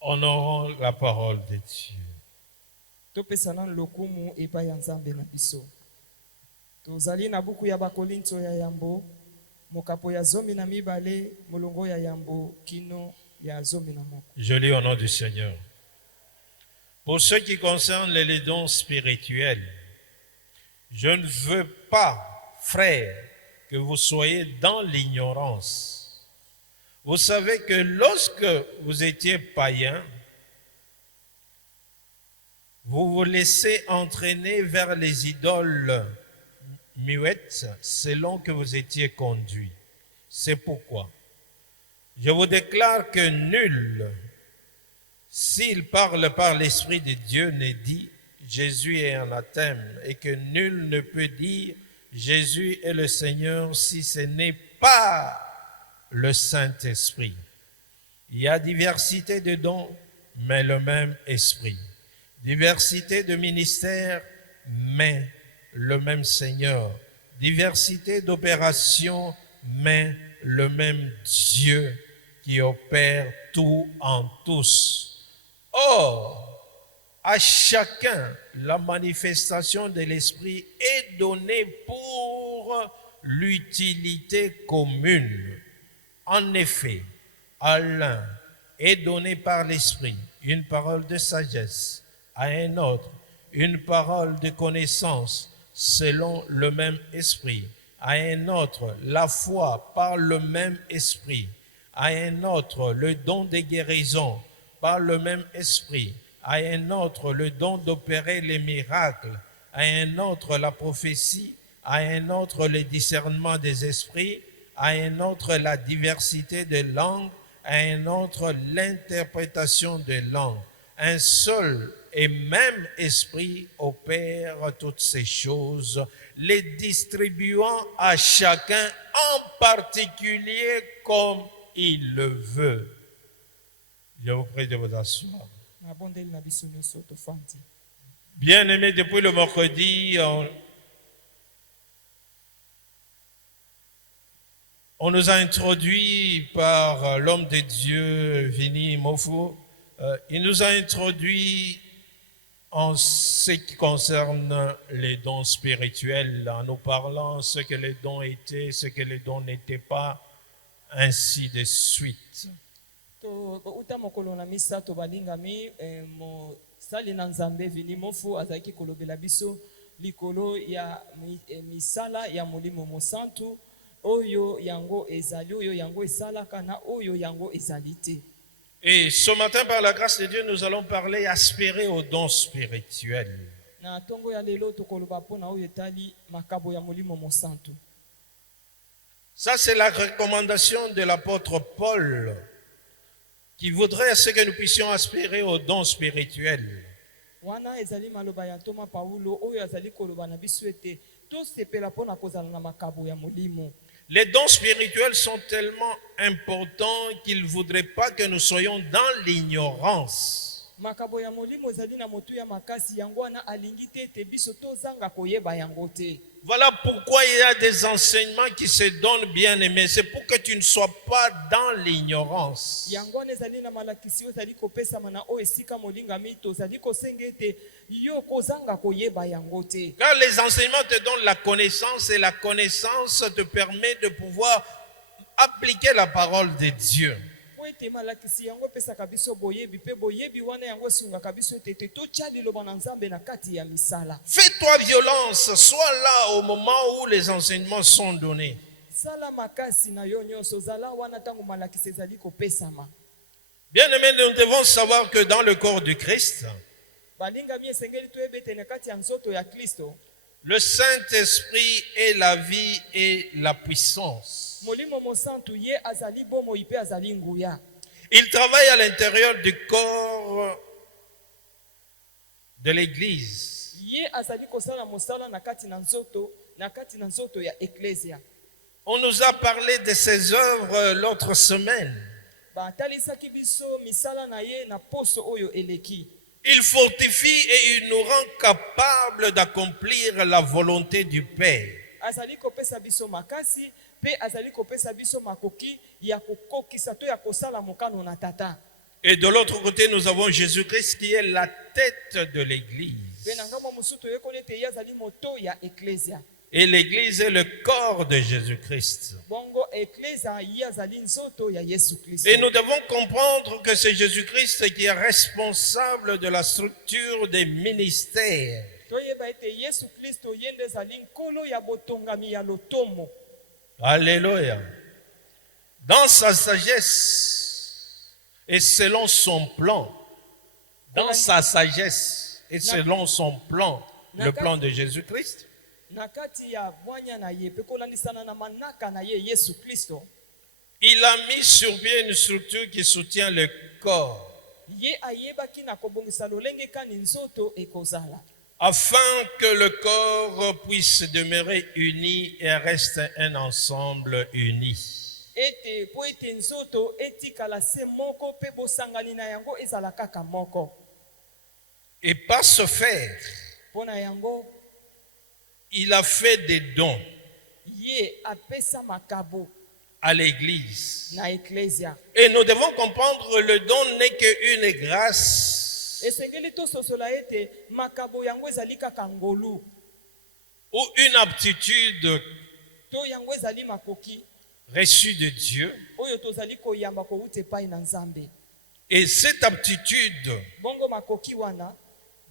Honorons la parole de Dieu. Tozali na buku ya bakolinto ya yambo mokapo ya zomi na mibale molongo ya yambo kino ya zomi na moko. Je lis au nom du Seigneur. Pour ce qui concerne les dons spirituels, je ne veux pas, frères, que vous soyez dans l'ignorance. Vous savez que lorsque vous étiez païens, vous vous laissez entraîner vers les idoles muettes selon que vous étiez conduits. C'est pourquoi je vous déclare que nul, s'il parle par l'Esprit de Dieu, ne dit Jésus est anathème, et que nul ne peut dire Jésus est le Seigneur si ce n'est pas le Saint-Esprit. Il y a diversité de dons, mais le même Esprit. Diversité de ministères, mais le même Seigneur. Diversité d'opérations, mais le même Dieu qui opère tout en tous. Or, à chacun, la manifestation de l'Esprit est donnée pour l'utilité commune. En effet, à l'un est donné par l'Esprit une parole de sagesse, à un autre une parole de connaissance selon le même Esprit, à un autre la foi par le même Esprit, à un autre le don de guérison par le même Esprit, à un autre le don d'opérer les miracles, à un autre la prophétie, à un autre le discernement des esprits, à un autre la diversité des langues, à un autre l'interprétation des langues. Un seul et même Esprit opère toutes ces choses, les distribuant à chacun en particulier comme il le veut. Je vous prie de vous asseoir. Bien-aimés, depuis le mercredi, on nous a introduit par l'homme de Dieu, Vini Mofu. Il nous a introduit en ce qui concerne les dons spirituels, en nous parlant ce que les dons étaient, ce que les dons n'étaient pas, ainsi de suite. Likolo ya misala ya molimo mosantu oyo yango ezali oyo yango esalaka na oyo yango ezalite. Et ce matin, par la grâce de Dieu, nous allons parler, aspirer aux dons spirituels. Na tongo ya lelo tokoloba pona oyo etali makabo ya molimo mosantu. Ça, c'est la recommandation de l'apôtre Paul qui voudrait à ce que nous puissions aspirer aux dons spirituels. Wana ezali maloba ya Toma Paulo oyo azali koloba na biso ete tosepela pona kozala na makabo ya molimo. Les dons spirituels sont tellement importants qu'il ne voudrait pas que nous soyons dans l'ignorance. Makabo ya molimo ezali na motu ya makasi yango wana alingi te ete biso tozanga koyeba yango te. Voilà pourquoi il y a des enseignements qui se donnent, bien aimés. C'est pour que tu ne sois pas dans l'ignorance. Car les enseignements te donnent la connaissance et la connaissance te permet de pouvoir appliquer la parole de Dieu. Fais-toi violence, sois là au moment où les enseignements sont donnés. Bien-aimés, nous devons savoir que dans le corps du Christ, le Saint-Esprit est la vie et la puissance. Il travaille à l'intérieur du corps de l'Église. On nous a parlé de ses œuvres l'autre semaine. Il fortifie et il nous rend capables d'accomplir la volonté du Père. pe azali kopesa biso makoki ya kokokisa to ya kosala mokano na tata. Et de l'autre côté, nous avons Jésus-Christ qui est la tête de l'Église. Pe na ngambo mosusu toyekoli ete ye azali moto ya eklesia. Et l'Église est le corps de Jésus-Christ. Bongo eklesia ye azali nzoto ya Yesu Kristo. Et nous devons comprendre que c'est Jésus-Christ qui est responsable de la structure des ministères. Toyeba ete Yesu Kristo ye nde ezali nkolo ya botongami ya lotomo. Alléluia. Dans sa sagesse et selon son plan, dans sa sagesse et selon son plan, le plan de Jésus-Christ, Na kati ya bwanya na ye pe kolandisana na manaka na ye Yesu Kristo, il a mis sur pied une structure qui soutient le corps, ye ayebaki na kobongisa lolenge kani nzoto ekozala, afin que le corps puisse demeurer uni et reste un ensemble uni. ete po ete nzoto etikala se moko pe bosangani na yango ezala kaka moko. Et par ce faire, Pona yango il a fait des dons ye apesa makabo à l'Église. na eklesia. Et nous devons comprendre le don n'est qu'une grâce Esengeli tososola ete makabo yango ezali kaka ngolu ou une aptitude to yango ezali makoki reçue de Dieu. oyo tozali koyamba kouta epai na Nzambe. Et cette aptitude Bongo makoki wana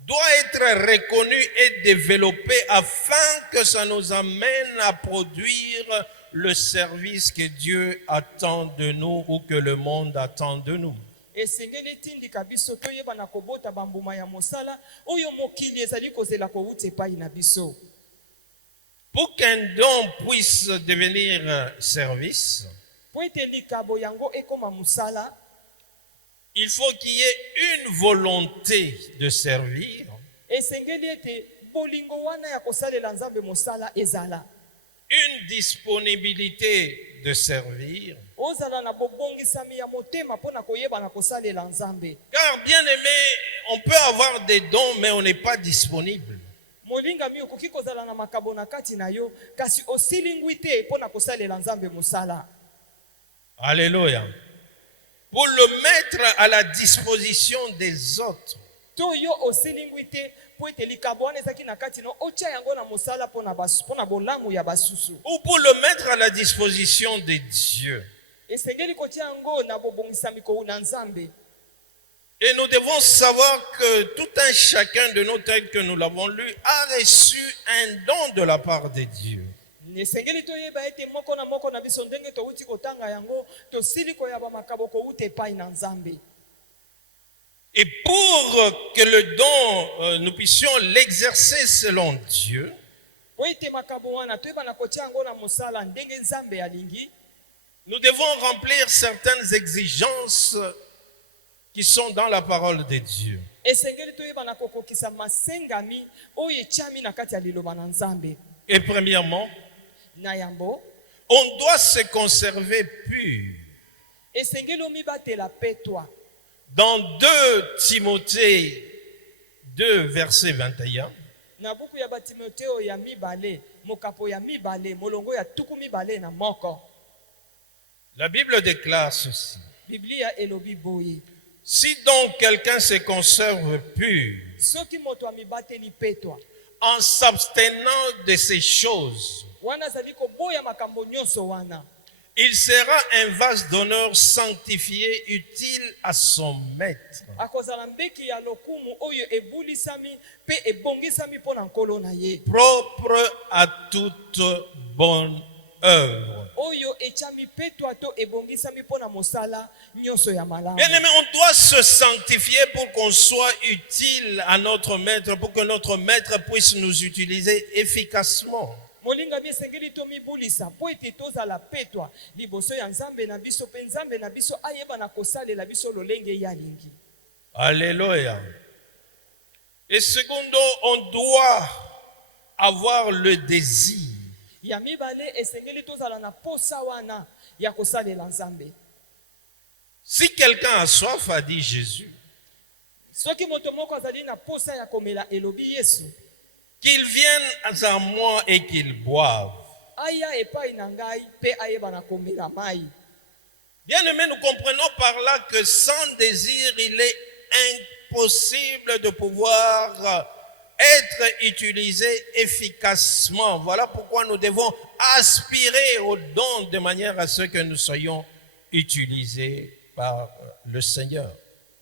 doit être reconnue et développée afin que ça nous amène à produire le service que Dieu attend de nous ou que le monde attend de nous. esengeli etindika biso toyeba na kobota bambuma ya mosala oyo mokili ezali kozela kouta epai na biso. Pour qu'un don puisse devenir service, Po ete likabo yango ekoma mosala, il faut qu'il y ait une volonté de servir, esengeli ete bolingo wana ya kosalela Nzambe mosala ezala, une disponibilité de servir. ozala na bobongisami ya motema mpona koyeba na kosalela Nzambe. Car bien aimé, on peut avoir des dons mais on n'est pas disponible. Molingami okoki kozala na makabo na kati na yo kasi osilingwi te mpona kosalela Nzambe mosala. Alléluia. Pour le mettre à la disposition des autres. To yo osilingwi te po ete likabo wana ezaki na kati no otya yango na mosala mpona bolamu ya basusu. Ou pour le mettre à la disposition de Dieu. Esengeli kotia yango na bobongisami kouna Nzambe. Et nous devons savoir que tout un chacun de nous, tel que nous l'avons lu, a reçu un don de la part de Dieu. Esengeli toyeba ete moko na biso ndenge touti kotanga yango tosili koyaba makabo kouta epai na Nzambe. Et pour que le don, nous puissions l'exercer selon Dieu, Po ete makabo wana toyeba na kotia yango na mosala ndenge Nzambe alingi, nous devons remplir certaines exigences qui sont dans la parole de Dieu. esengeli toyeba na kokokisa masengami oyo etiami na kati ya liloba na Nzambe. Et premièrement, Na yango on doit se conserver pur. esengeli omibatela petwa. Dans 2 Timothée 2, verset 21, Na buku ya Batimoteo ya mibale, mokapo ya mibale, molongo ya tuku mibale na moko, la Bible déclare ceci. Biblia elobi boye: Si donc quelqu'un se conserve pur, soki moto amibateli petwa, en s'abstenant de ces choses, wana azali koboya makambo nyonso wana, il sera un vase d'honneur sanctifié, utile à son maître, akozala mbeki ya lokumu oyo ebulisami pe ebongisami mpo na nkolo na ye, propre à toute bonne œuvre. oyo etiami petwa to ebongisami mpo na mosala nyonso ya malamu. Bien aimé, on doit se sanctifier pour qu'on soit utile à notre maître, pour que notre maître puisse nous utiliser efficacement. Molingami esengeli tomibulisa po ete tozala petwa liboso ya Nzambe na biso pe Nzambe na biso ayeba na kosalela biso lolenge ya lingi. Alléluia. Et secondo, on doit avoir le désir Ya mibale esengeli tozala na posa wana ya kosalela Nzambe. Si quelqu'un a soif, a dit Jésus, Soki moto moko azali na posa ya komela elobi Yesu, qu'il vienne à moi et qu'il boive. aya epai na ngai mpe ayeba na komela mai. Bien-aimés, nous comprenons par là que sans désir, il est impossible de pouvoir être utilisé efficacement. Voilà pourquoi nous devons aspirer au don de manière à ce que nous soyons utilisés par le Seigneur.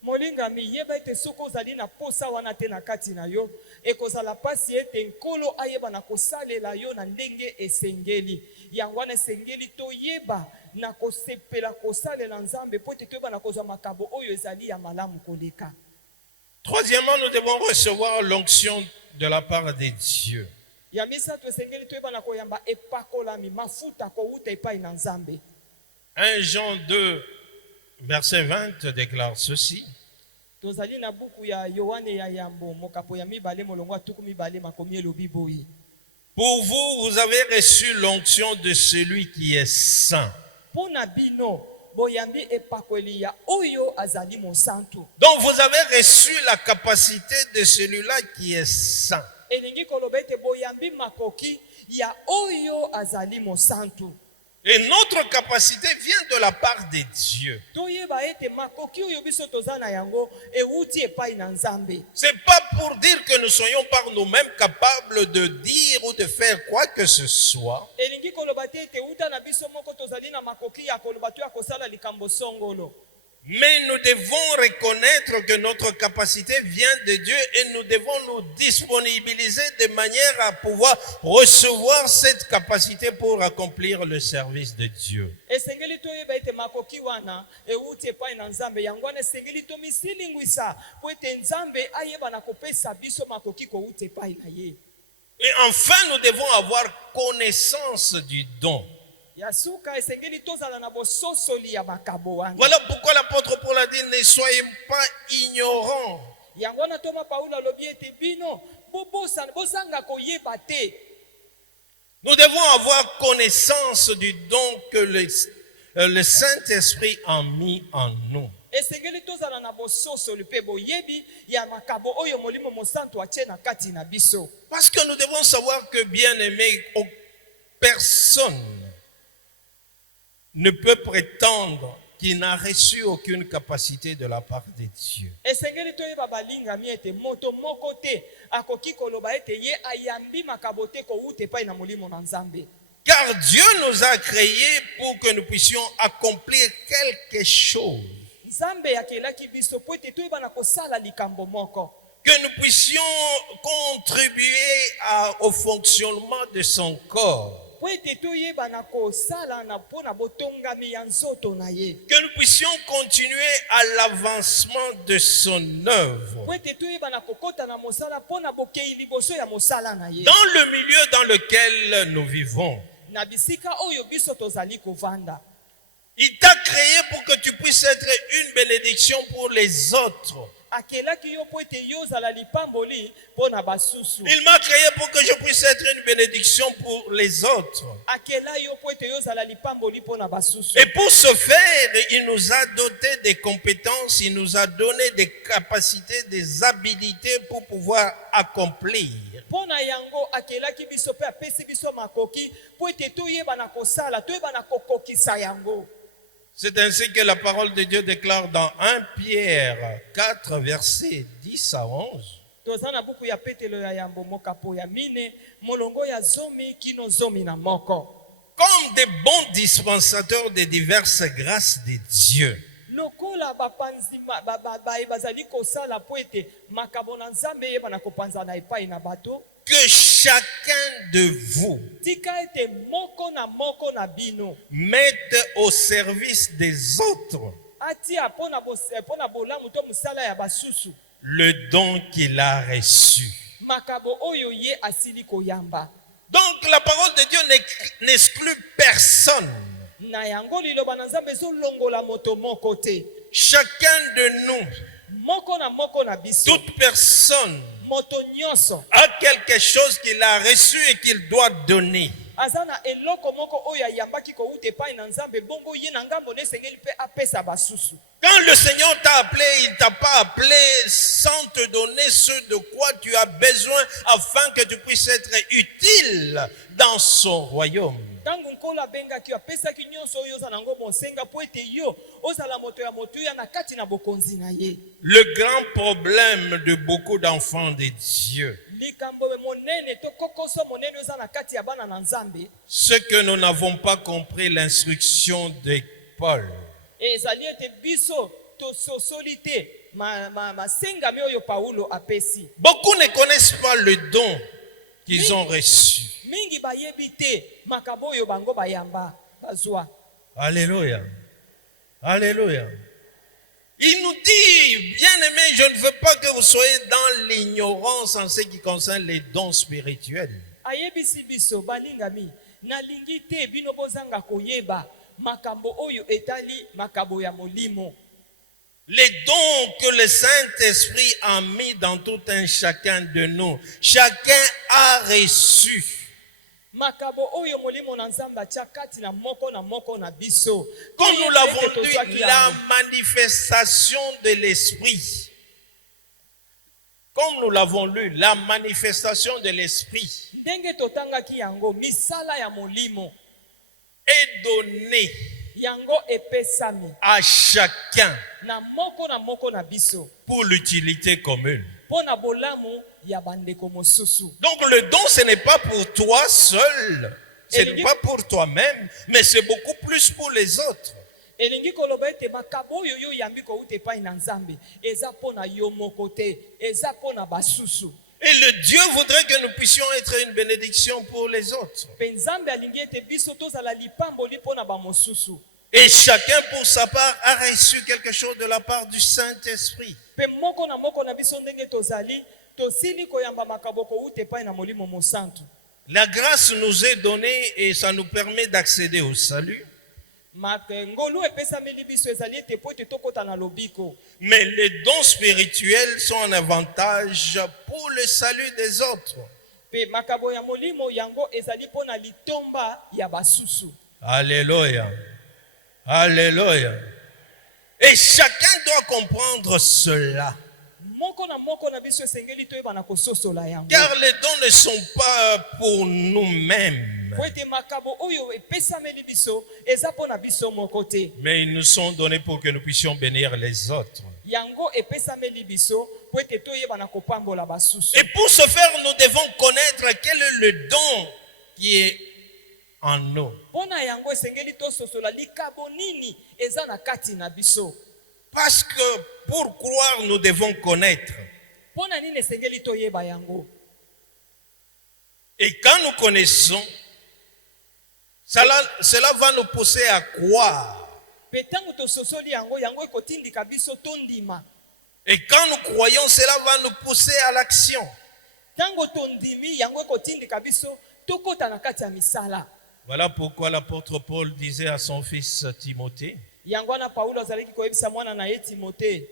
Molingami yeba ete soko ozali na posa wana te na kati na yo ekozala pasi ete nkolo ayeba na kosalela yo na ndenge esengeli. Yango wana esengeli toyeba na kosepela kosalela Nzambe po ete toyeba na kozwa makabo oyo ezali ya malamu koleka. Troisièmement, nous devons recevoir l'onction de la part de Dieu. Ya misato esengeli toyeba na koyamba epakolami mafuta kouta epai na Nzambe. 1 Jean 2, verset 20 déclare ceci. Tozali na buku ya Yohane ya yambo mokapo ya mibale molongo atuku mibale makomi elobi boye. Pour vous, vous avez reçu l'onction de celui qui est saint. Pona bino boyambi epakweli ya oyo azali mosantu. Donc vous avez reçu la capacité de celui-là qui est saint. Elingi koloba ete boyambi makoki ya oyo azali mosantu. Et notre capacité vient de la part de Dieu. Toyeba ete makoki oyo biso tozana yango euti epai na Nzambe. C'est pas pour dire que nous soyons par nous-mêmes capables de dire ou de faire quoi que ce soit. Elingi koloba te ete uta na biso moko tozali na makoki ya koloba to ya kosala likambo songolo. Mais nous devons reconnaître que notre capacité vient de Dieu et nous devons nous disponibiliser de manière à pouvoir recevoir cette capacité pour accomplir le service de Dieu. Esengeli toyeba ete makoki wana euti epai na Nzambe yango wana esengeli to misilingwisa po ete Nzambe ayeba na kopesa biso makoki kouta epai na ye. Et enfin, nous devons avoir connaissance du don. Yasuka esengeli tozala na bososoli ya makabo wana. Voilà pourquoi l'apôtre Paul a dit, ne soyez pas ignorants. Yango na toma Paulo alobi ete bino bozanga koyeba te. Nous devons avoir connaissance du don que le Saint-Esprit a mis en nous. Esengeli tozala na bososoli pe boyebi ya makabo oyo molimo mosantu atie na kati na biso. Parce que nous devons savoir que, bien aimé, personne ne peut prétendre qu'il n'a reçu aucune capacité de la part de Dieu. Esengeli toyeba balinga miete moto moko te akoki koloba ete ye ayambi makabo te kouta epai na molimo na Nzambe. Car Dieu nous a créés pour que nous puissions accomplir quelque chose. Nzambe akelaki biso po ete toyeba na kosala likambo moko. Que nous puissions contribuer au fonctionnement de son corps. Que nous puissions continuer à l'avancement de son œuvre. Dans le milieu dans lequel nous vivons. Il t'a créé pour que tu puisses être une bénédiction pour les autres. Il m'a créé pour que je puisse être une bénédiction pour les autres. Et pour ce faire, il nous a doté des compétences, il nous a donné des capacités, des habilités pour pouvoir accomplir. C'est ainsi que la parole de Dieu déclare dans 1 Pierre 4, versets 10 à 11. Comme des bons dispensateurs des diverses grâces de Dieu. Que chacun de vous mette au service des autres le don qu'il a reçu. Donc la parole de Dieu n'exclut personne. Chacun de nous, toute personne, a quelque chose qu'il a reçu et qu'il doit donner. aza na eloko moko oyo ayambaki kouta epai na Nzambe bongo ye na ngambo na esengeli mpe apesa basusu. Quand le Seigneur t'a appelé, il ne t'a pas appelé sans te donner ce de quoi tu as besoin afin que tu puisses être utile dans son royaume. Tangu nkolo abengaki apesaki nyonso oyo oza nango monsenga po ete yo ozala moto ya motuya na kati na bokonzi na ye. Le grand problème de beaucoup d'enfants de Dieu, Likambo monene to kokoso monene oza na kati ya bana na Nzambe, c'est que nous n'avons pas compris l'instruction de Paul. ezali ete biso tososoli te masengami oyo Paulo apesi. Beaucoup ne connaissent pas le don qu'ils ont reçu. Mingi bayebi te makambo oyo bango bayamba bazwa. Alléluia. Alléluia. Il nous dit, bien-aimés, je ne veux pas que vous soyez dans l'ignorance en ce qui concerne les dons spirituels. Ayebisi biso balingami nalingi te bino bozanga koyeba makambo oyo etali makambo ya molimo. Les dons que le Saint-Esprit a mis dans tout un chacun de nous, chacun a reçu. Makabo oyo molimo na Nzambe atia kati na moko na biso. Comme nous l'avons dit, la manifestation de l'Esprit. Comme nous l'avons lu, la manifestation de l'Esprit Ndenge totangaki yango misala ya molimo est donnée yango epesami à chacun na moko na biso pour l'utilité commune. pona bolamu ya bandeko mosusu. Donc le don, ce n'est pas pour toi seul, ce n'est pas pour toi-même, mais c'est beaucoup plus pour les autres. Elingi koloba ete makabo oyo yo yambi kouta epai na Nzambe eza pona yo moko te, eza pona basusu. Et le Dieu voudrait que nous puissions être une bénédiction pour les autres. Pe Nzambe alingi ete biso tozala lipamboli pona bamosusu. Et chacun pour sa part a reçu quelque chose de la part du Saint-Esprit. Pe moko na biso ndenge tozali tosili koyamba makabo kouta epai na molimo mosantu. La grâce nous est donnée et ça nous permet d'accéder au salut. Ngolu epesameli biso ezali ete po ete tokota na lobiko. Mais les dons spirituels sont un avantage pour le salut des autres. Pe makabo ya molimo yango ezali pona litomba ya basusu. Alléluia. Alléluia. Et chacun doit comprendre cela. Moko na biso esengeli toyeba na kososola yango. Car les dons ne sont pas pour nous-mêmes. Po ete makabo oyo epesameli biso eza pona biso moko te. Mais ils nous sont donnés pour que nous puissions bénir les autres. Yango epesameli biso po ete toyeba na kopambola basusu. Et pour ce faire, nous devons connaître quel est le don qui est en nous. Pona yango esengeli tososola likabo nini eza na kati na biso. Parce que pour croire, nous devons connaître. Pona nini esengeli toyeba yango. Et quand nous connaissons, cela va nous pousser à croire. Petangu tososoli yango yango ekotindika biso tondima. Et quand nous croyons, cela va nous pousser à l'action. Tango tondimi yango ekotindika biso tokota na kati ya misala. Voilà pourquoi l'apôtre Paul disait à son fils Timothée, yango na Paulo azalaki koyebisa mwana na ye Timothée,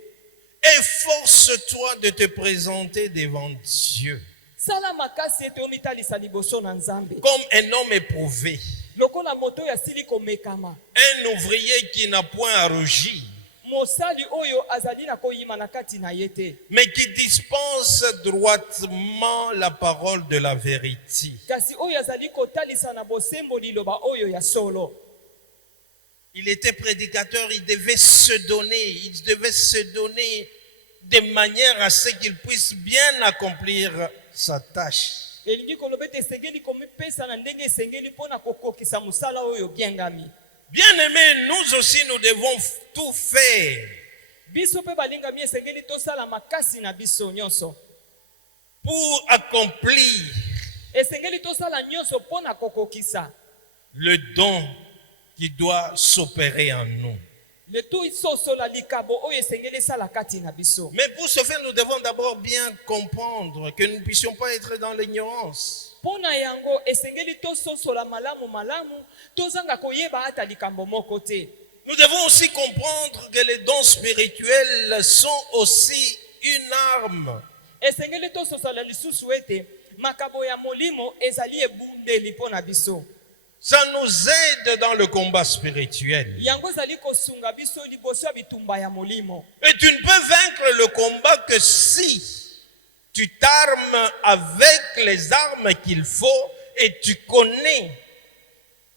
efforce-toi de te présenter devant Dieu sala makasi ete omitalisa liboso na Nzambe comme un homme éprouvé, lokola moto ya sili komekama, un ouvrier qui n'a point à rougir, mosali oyo azali na koyima na kati na ye te, mais qui dispense droitement la parole de la vérité. kasi oyo azali kotalisa na bosembo liloba oyo ya solo. Il était prédicateur, il devait se donner de manière à ce qu'il puisse bien accomplir sa tâche. Elingi koloba ete esengeli komipesa na ndenge esengeli mpona kokokisa mosala oyo biengami. Bien-aimés, nous aussi nous devons tout faire Biso pe balingami esengeli tosala makasi na biso nyonso. pour accomplir Esengeli tosala nyonso mpona kokokisa le don qui doit s'opérer en nous. le tout isosola likabo oyo esengeli sala kati na biso. Mais pour ce faire, nous devons d'abord bien comprendre que nous ne puissions pas être dans l'ignorance. Pona yango esengeli tososola malamu tozanga koyeba ata likambo moko te. Nous devons aussi comprendre que les dons spirituels sont aussi une arme. Esengeli tososola lisusu ete makabo ya molimo ezali ebundeli pona biso. Ça nous aide dans le combat spirituel. yango ezali kosunga biso liboso ya bitumba ya molimo. Et tu ne peux vaincre le combat que si tu t'armes avec les armes qu'il faut et tu connais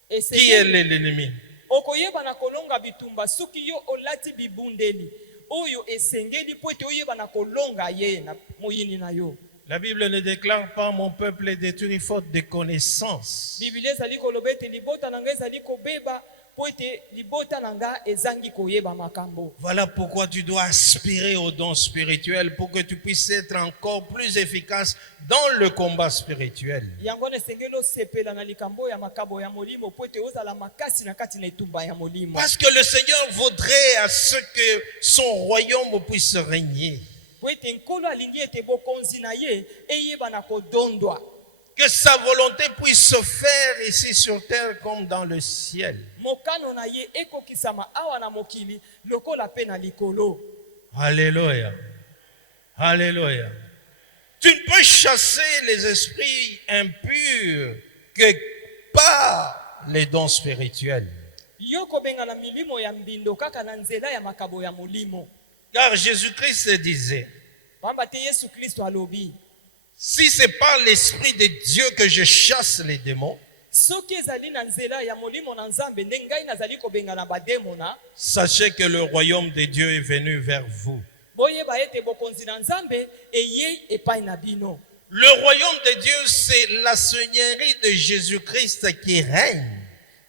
qui est l'ennemi. Okoyeba na kolonga bitumba soki yo olati bibundeli oyo esengeli po ete oyeba na kolonga ye na moyini na yo. La Bible ne déclare pas mon peuple est détruit faute de connaissance. Biblia ezali koloba ete libota na ngai ezali kobeba po ete libota na ngai ezangi koyeba makambo. Voilà pourquoi tu dois aspirer aux dons spirituels pour que tu puisses être encore plus efficace dans le combat spirituel. Yango na esengeli osepela na likambo ya makabo ya molimo po ete ozala makasi na kati na etumba ya molimo. Parce que le Seigneur voudrait à ce que son royaume puisse régner. Po ete nkolo alingi ete bokonzi na ye eyeba na kodondwa. Que sa volonté puisse se faire ici sur terre comme dans le ciel. Mokano na ye ekokisama awa na mokili lokola pe na likolo. Alléluia. Alléluia. Tu ne peux chasser les esprits impurs que par les dons spirituels. Yo kobenga na milimo ya mbindo kaka na nzela ya makabo ya molimo. Car Jésus-Christ disait, Pamba te Yesu Kristo alobi, si c'est par l'Esprit de Dieu que je chasse les démons, soki ezali na nzela ya molimo na Nzambe nde ngai nazali kobenga na bademona, sachez que le royaume de Dieu est venu vers vous. boyeba ete bokonzi na Nzambe eye epai na bino. Le royaume de Dieu, c'est la seigneurie de Jésus-Christ qui règne.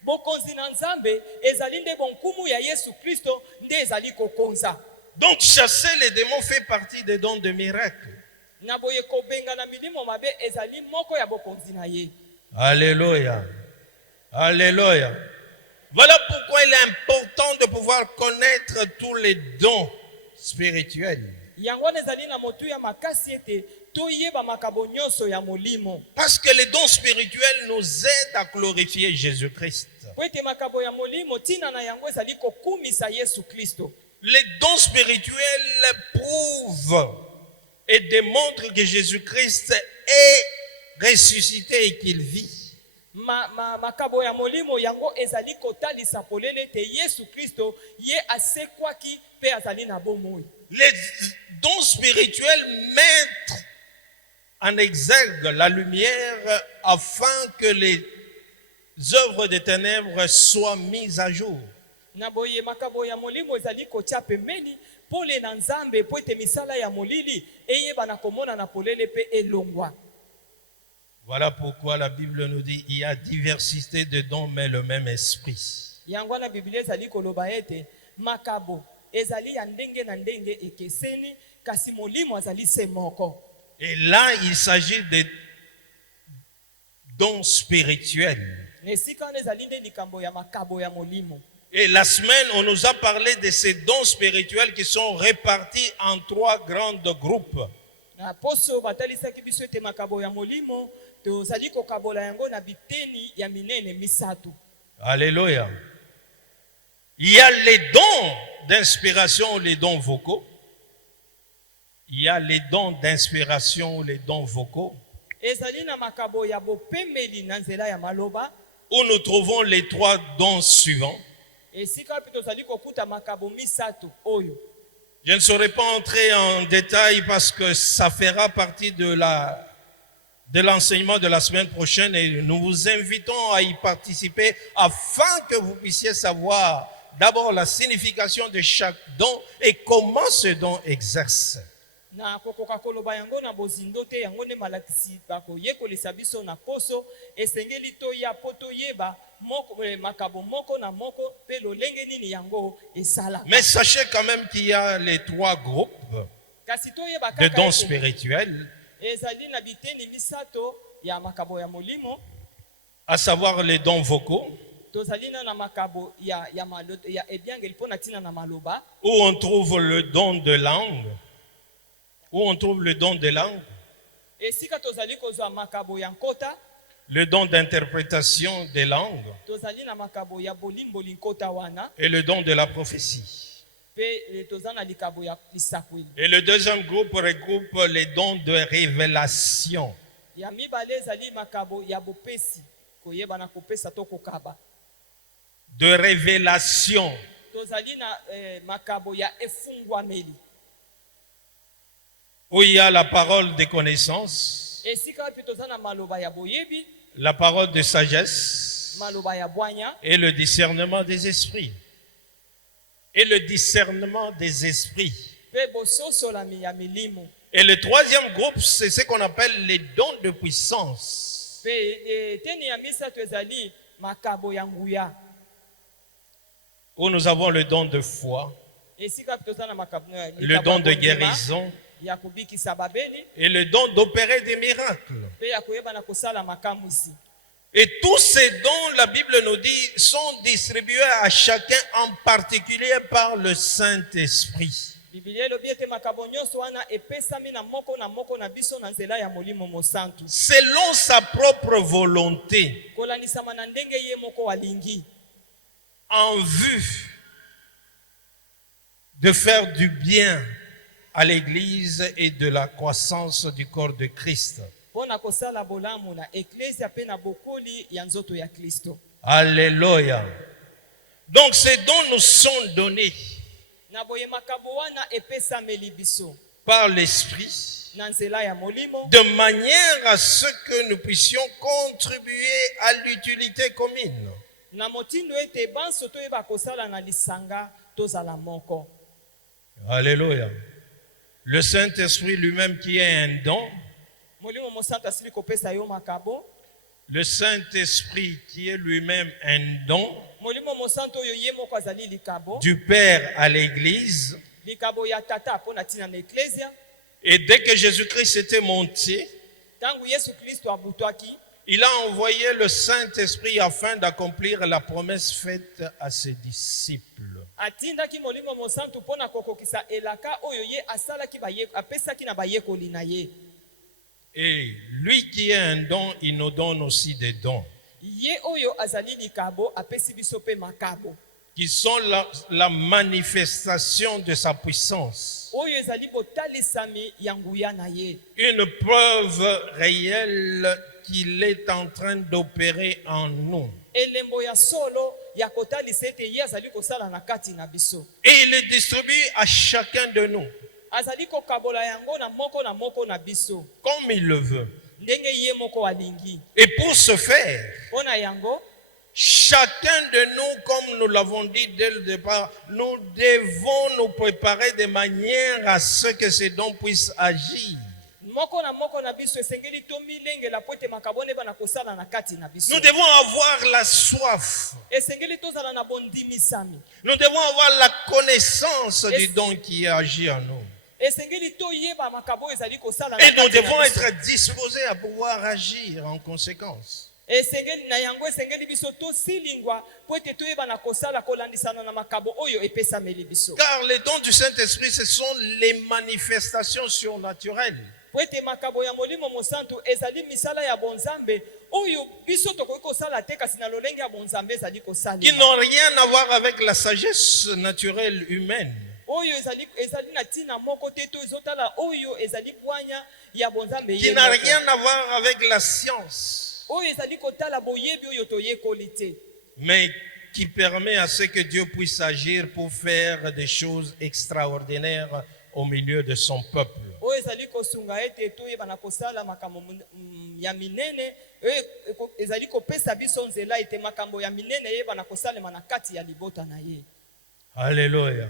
Bokonzi na Nzambe ezali nde bonkumu ya Yesu Kristo nde ezali kokonza. Donc chasser les démons fait partie des dons de miracles. Na boye kobenga na milimo mabe ezali moko ya bokonzi na ye. Alléluia. Alléluia. Voilà pourquoi il est important de pouvoir connaître tous les dons spirituels. Yango ezali na motu ya makasi ete toyeba makabo nyonso ya molimo. Parce que les dons spirituels nous aident à glorifier Jésus-Christ. Po ete makabo ya molimo tina na yango ezali kokumisa Yesu Kristo. Les dons spirituels prouvent et démontrent que Jésus-Christ est ressuscité et qu'il vit. Makabo ya molimo yango ezali kotalisa polele ete Yesu Kristo ye asekwaki pe azali na bomoi. Les dons spirituels mettent en exergue la lumière afin que les œuvres des ténèbres soient mises à jour. Na boye makabo ya molimo ezali kotia pembeni pole na Nzambe po ete misala ya molili eyeba na komona na polele pe elongwa. Voilà pourquoi la Bible nous dit il y a diversité de dons mais le même esprit. Yango na Biblia ezali koloba ete makabo ezali ya ndenge na ndenge ekeseni kasi molimo azali se moko. Et là il s'agit de dons spirituels. Nesika ezali nde likambo ya makabo ya molimo. Et la semaine, on nous a parlé de ces dons spirituels qui sont répartis en 3 grands groupes. Na poso batalisaki biso ete makabo ya molimo tozali kokabola yango na biteni ya minene misatu. Alléluia. Il y a les dons d'inspiration, les dons vocaux. Il y a les dons d'inspiration, les dons vocaux. Ezali na makabo ya bopemeli na nzela ya maloba. Où nous trouvons les 3 dons suivants. Esika pe tozali kokuta makabo misatu oyo. Je ne saurais pas entrer en détail parce que ça fera partie de l'enseignement de la semaine prochaine et nous vous invitons à y participer afin que vous puissiez savoir d'abord la signification de chaque don et comment ce don exerce. Na kokoka koloba yango na bozindo te yango ne malakisi bakoyekolisa biso na poso esengeli to ya poto yeba moko makabo moko na moko pe lolenge nini yango esala. Mais sachez quand même qu'il y a les 3 groupes Kasi to yeba de kaka dons ete spirituels, ezali na biteni misato ya makabo ya molimo, à savoir les dons vocaux, tozali na makabo ya maloto ya ebyangeli pona tina na maloba, où on trouve le don de langue. Où on trouve le don de langue, esika tozali kozwa makabo ya nkota, le don d'interprétation des langues tozali na makabo ya bolimboli nkota wana, et le don de la prophétie. pe tozana likabo ya lisakwili. Et le deuxième groupe regroupe les dons de révélation. Ya mibale ezali makabo ya bopesi koyeba na kopesa to kokaba. de révélation, Tozali na makabo ya efungwameli. où il y a la parole de connaissance, Esika wapi toza na maloba ya boyebi, la parole de sagesse maloba ya bwanya, et le discernement des esprits. Et le discernement des esprits. pe bososolami ya milimo. Et le troisième groupe, c'est ce qu'on appelle les dons de puissance. Pe teni ya misato ezali makabo ya nguya. Où nous avons le don de foi, Esika wapi toza na makabo le don de guérison ya kobikisa babeli, et le don d'opérer des miracles. pe ya koyeba na kosala makamwisi. Et tous ces dons, la Bible nous dit, sont distribués à chacun en particulier par le Saint-Esprit. Biblia elobi ete makabo nyonso wana epesami na moko na biso na nzela ya molimo mosantu. Selon sa propre volonté, Kolanisama na ndenge ye moko alingi. en vue de faire du bien à l'Église et de la croissance du corps de Christ. Pona kosala bolamu na eklesia pe na bokoli ya nzoto ya Kristo. Alléluia. Donc ces dons nous sont donnés Na boye makabo wana epesameli biso par l'Esprit na nzela ya molimo, de manière à ce que nous puissions contribuer à l'utilité commune. na motindo ete banso toyeba kosala na lisanga tozala moko. Alléluia. Le Saint-Esprit lui-même qui est un don, Molimo mosantu asili kopesa yo makabo, le Saint-Esprit qui est lui-même un don molimo mosantu oyo ye moko azali likabo, du Père à l'Église. likabo ya tata pona tina na eklesia. Et dès que Jésus-Christ était monté, Tangu Yesu Kristo abutwaki, il a envoyé le Saint-Esprit afin d'accomplir la promesse faite à ses disciples. atindaki molimo mosantu pona kokokisa elaka oyo ye asalaki apesaki na bayekoli na ye. Et lui qui est un don, il nous donne aussi des dons, Ye oyo azali likabo apesi biso pe makabo, qui sont la manifestation de sa puissance. oyo ezali botalisami ya nguya na ye. Une preuve réelle qu'il est en train d'opérer en nous. Elembo ya solo ya kotalisa ete ye azali kosala na kati na biso. Et il est distribué à chacun de nous, Azali kokabola yango na moko na biso, comme il le veut. ndenge ye moko alingi. Et pour ce faire, Pona yango, chacun de nous, comme nous l'avons dit dès le départ, nous devons nous préparer de manière à ce que ces dons puissent agir. moko na biso esengeli tomilengela po ete makabo ne bana kosala na kati na biso. Nous devons avoir la soif. Esengeli tozala na bondimisami. Nous devons avoir la connaissance du don qui agit en nous. Esengeli toyeba makabo ezali kosala na Et nous kati na devons biso. être disposés à pouvoir agir en conséquence. Esengeli na yango esengeli biso tosilingwa po ete toyeba na kosala kolandisana na makabo oyo epesameli biso. Car les dons du Saint-Esprit, ce sont les manifestations surnaturelles Po ete makabo ya molimo mosantu ezali misala ya bonzambe oyo biso tokoki kosala te kasi na lolenge ya bonzambe ezali qui kosalema. n'ont rien à voir avec la sagesse naturelle humaine. Oyo ezali na tina moko te to ezotala oyo ezali bwanya ya bonzambe Qui ye n'a moko. rien à voir avec la science, Oyo ezali kotala boyebi oyo toyekoli te, mais qui permet à ce que Dieu puisse agir pour faire des choses extraordinaires au milieu de son peuple. oyo ezali kosunga ete toyeba na kosala makambo ya minene, ezali kopesa biso nzela ete makambo ya minene yeba na kosalema na kati ya libota na ye. Alléluia.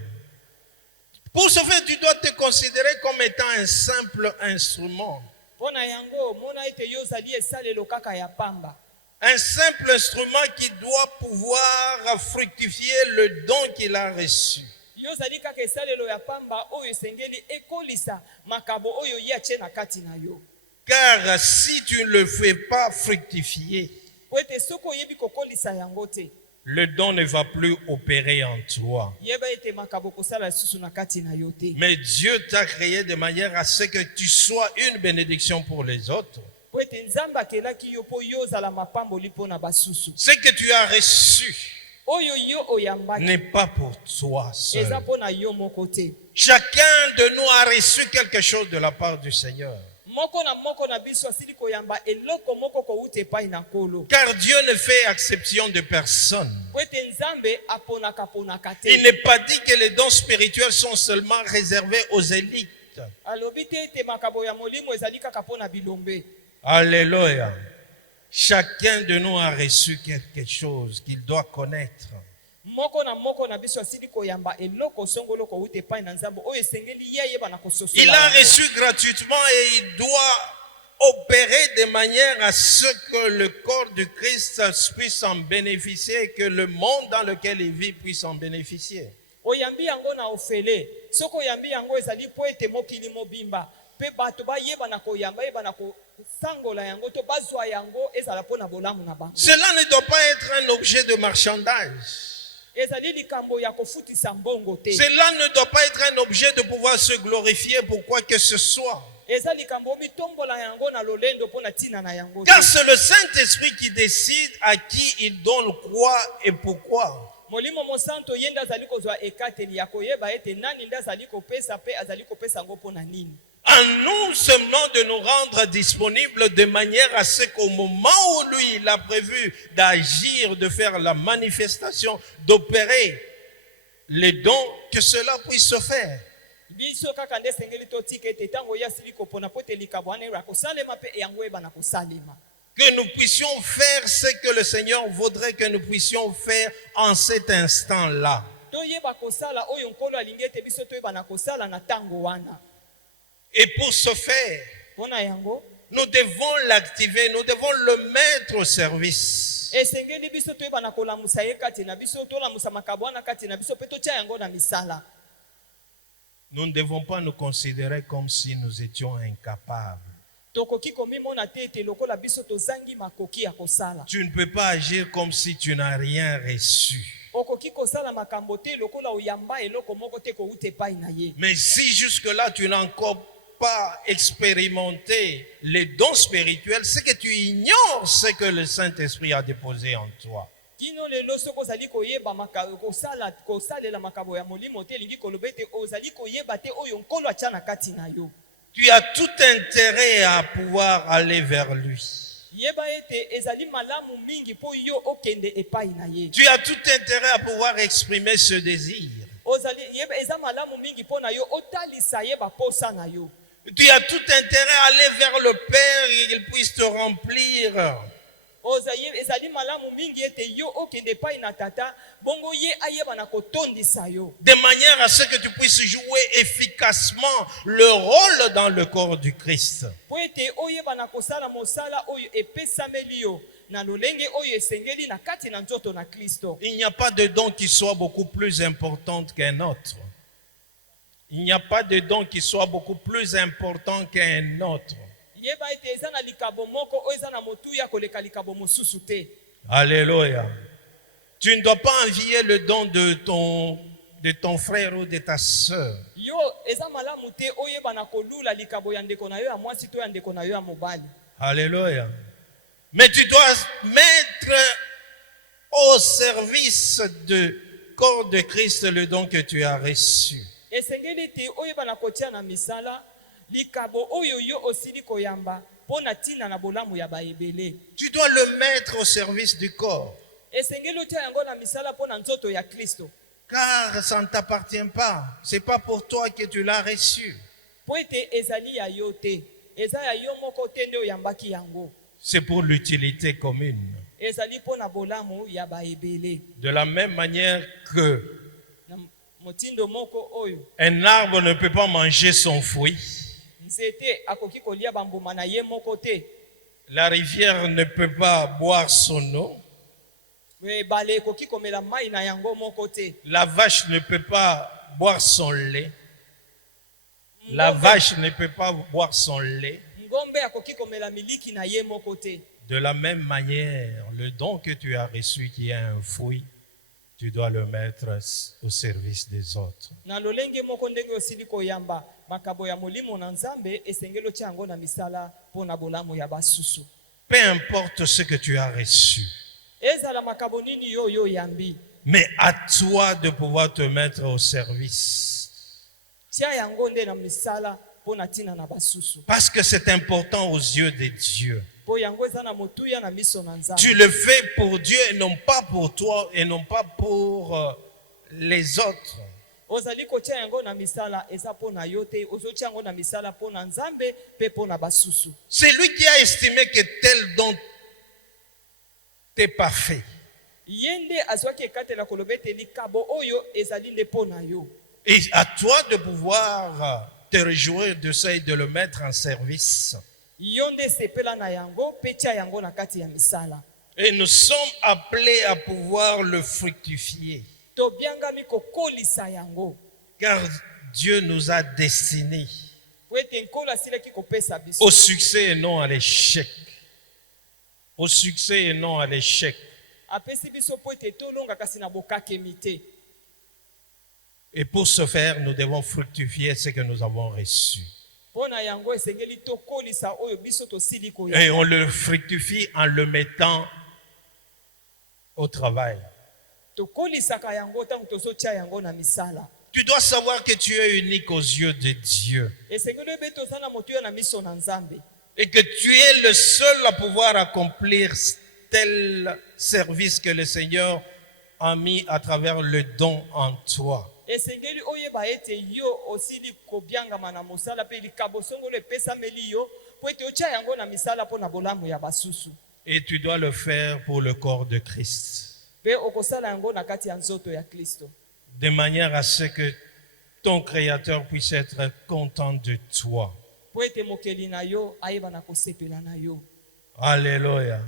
Pour ce faire, tu dois te considérer comme étant un simple instrument. Pona yango mona ete yo zali esalelo kaka ya pamba, Un simple instrument qui doit pouvoir fructifier le don qu'il a reçu. yo zali kaka esalelo ya pamba oyo esengeli ekolisa makabo oyo ye atie na kati na yo. Car si tu ne le fais pas fructifier, Po ete soki oyebi kokolisa yango te, le don ne va plus opérer en toi. yeba ete makabo kosala lisusu na kati na yo te. Mais Dieu t'a créé de manière à ce que tu sois une bénédiction pour les autres. Po ete nzambe akelaki yo po yo ozala mapamboli mpo na basusu. Ce que tu as reçu Oyo yo oyambaki n'est pas pour toi seul. eza mpo na yo moko te. Chacun de nous a reçu quelque chose de la part du Seigneur. moko na biso asili koyamba eloko moko kouta epai na nkolo. Car Dieu ne fait exception de personne. Po ete nzambe aponaka te. Il n'est pas dit que les dons spirituels sont seulement réservés aux élites. Alobi te ete makabo ya molimo ezali kaka pona bilombe. Alléluia. Chacun de nous a reçu quelque chose qu'il doit connaître. Moko na biso asili koyamba eloko songolo kouta epai na nzambe oyo esengeli ye ayeba na kososola. Il a reçu gratuitement et il doit opérer de manière à ce que le corps du Christ puisse en bénéficier et que le monde dans lequel il vit puisse en bénéficier. Oyambi yango na ofele. Soko yambi yango ezali po ete mokili mobimba. Pe bato bayeba na koyamba yeba na kosangola yango to bazwa yango ezala po na bolamu na bango. Cela ne doit pas être un objet de marchandage. Ezali likambo ya kofutisa mbongo te. Cela ne doit pas être un objet de pouvoir se glorifier pour quoi que ce soit. Ezali kambo mitombola yango na lolendo po na tina na yango. Car c'est le Saint-Esprit qui décide à qui il donne quoi et pourquoi. Molimo mosanto yenda azali kozwa ekateli ya koyeba ete nani nda azali kopesa pe azali kopesa ngo po na nini. À nous seulement de nous rendre disponibles de manière à ce qu'au moment où lui il a prévu d'agir, de faire la manifestation, d'opérer les dons, que cela puisse se faire. Biso kaka nde sengeli to tika ete tango ya sili kopona po te likabwana ra kosalema pe yango eba na kosalema. Que nous puissions faire ce que le Seigneur voudrait que nous puissions faire en cet instant-là. To yeba kosala oyo nkolo alingi ete biso to yeba na kosala na tango wana. Et pour ce faire, Pona yango nous devons l'activer, nous devons le mettre au service. esengeli biso to yeba na kolamusa ye kati na biso to lamusa makabwana kati na biso pe to tia yango na misala. Nous ne devons pas nous considérer comme si nous étions incapables. Tokoki komimona te ete lokola biso tozangi makoki ya kosala. Tu ne peux pas agir comme si tu n'as rien reçu. Okoki kosala makambo te lokola oyamba eloko moko te kouta epai na ye. Mais si jusque-là tu n'as encore pas expérimenté les dons spirituels, c'est que tu ignores ce que le Saint-Esprit a déposé en toi. Kino lelo soko ozali koyeba kosalela makabo ya molimo te lingi koloba ete ozali koyeba te oyo nkolo atia na kati na yo. Tu as tout intérêt à pouvoir aller vers lui. Yeba ete ezali malamu mingi po yo okende epai na ye. Tu as tout intérêt à pouvoir exprimer ce désir. Ozali yeba eza malamu mingi po na yo otalisa yeba posa na yo. Tu as tout intérêt à aller vers le Père et qu'il puisse te remplir. Ezali malamu mingi ete yo okende epai na tata bongo ye ayeba na kotondisa yo. De manière à ce que tu puisses jouer efficacement le rôle dans le corps du Christ. Po ete oyeba na kosala mosala oyo epesameli yo na lolenge oyo esengeli na kati na nzoto na Kristo. Il n'y a pas de don qui soit beaucoup plus important qu'un autre. Il n'y a pas de don qui soit beaucoup plus important qu'un autre. Yeba ete eza na likabo moko oyo eza na motuya koleka likabo mosusu te. Alléluia. Tu ne dois pas envier le don de ton frère ou de ta sœur. Yo eza malamu te oyeba na kolula likabo ya ndeko na yo ya mwasi to ya ndeko na yo ya mobali. Alléluia. Mais tu dois mettre au service du corps de Christ le don que tu as reçu. Esengeli te oyeba na kotia na misala likabo oyo yo osili koyamba pona tina na bolamu ya baebele. Tu dois le mettre au service du corps. Esengeli otia yango na misala pona nzoto ya Kristo. Car ça ne t'appartient pas. C'est pas pour toi que tu l'as reçu. Po ete ezali ya yo te. Eza ya yo moko te nde oyambaki yango. C'est pour l'utilité commune. Ezali pona bolamu ya baebele. De la même manière que Motindo moko oyo. un arbre ne peut pas manger son fruit. Nzete akoki kolia bambuma na ye moko te. La rivière ne peut pas boire son eau. Bale koki komela mai na yango moko te. La vache ne peut pas boire son lait. La vache ne peut pas boire son lait. Ngombe akoki komela miliki na ye moko te. De la même manière, le don que tu as reçu qui est un fruit, tu dois le mettre au service des autres. Na lolenge moko ndenge osili koyamba makabo ya molimo na Nzambe esengelo tia yango na misala pona bolamu ya basusu. Peu importe ce que tu as reçu, Ezala makabo nini yo yambi. mais à toi de pouvoir te mettre au service. Tia yango nde na misala mpo na ntina na basusu. Parce que c'est important aux yeux de Dieu. Mpo yango eza na motuya na miso na Nzambe. Tu le fais pour Dieu et non pas pour toi et non pas pour les autres. Ozali kotia yango na misala eza mpo na yo te, ozotia yango na misala mpo na Nzambe mpe mpo na basusu. C'est lui qui a estimé que tel don est parfait. Yende azwaki ekatela koloba ete likabo oyo ezali nde mpo na yo. Et à toi de pouvoir te réjouir de ça et de le mettre en service. Yo nde sepela na yango mpe tia yango na kati ya misala. Et nous sommes appelés à pouvoir le fructifier. Tobiangami kokolisa yango. Car Dieu nous a destinés Po ete nkolo asilaki kopesa biso. au succès et non à l'échec. Au succès et non à l'échec. Apesi biso po ete tolonga kasi na bokakemi te. Et pour ce faire, nous devons fructifier ce que nous avons reçu. Pona yango esengeli tokolisa oyo biso tosili Et koya. on le fructifie en le mettant au travail. Tokolisaka yango tango tozotia yango na misala. Tu dois savoir que tu es unique aux yeux de Dieu. Esengeli ebe toza na motuya na miso na Nzambe. Et que tu es le seul à pouvoir accomplir tel service que le Seigneur a mis à travers le don en toi. Esengeli oyeba ete yo osili kobiangama na mosala pe likabo songolo epesameli yo po ete otia yango na misala po na bolamu ya basusu. Et tu dois le faire pour le corps de Christ. Pe okosala yango na kati ya nzoto ya Kristo. De manière à ce que ton Créateur puisse être content de toi. Po ete mokeli na yo ayeba na kosepela na yo. Alléluia.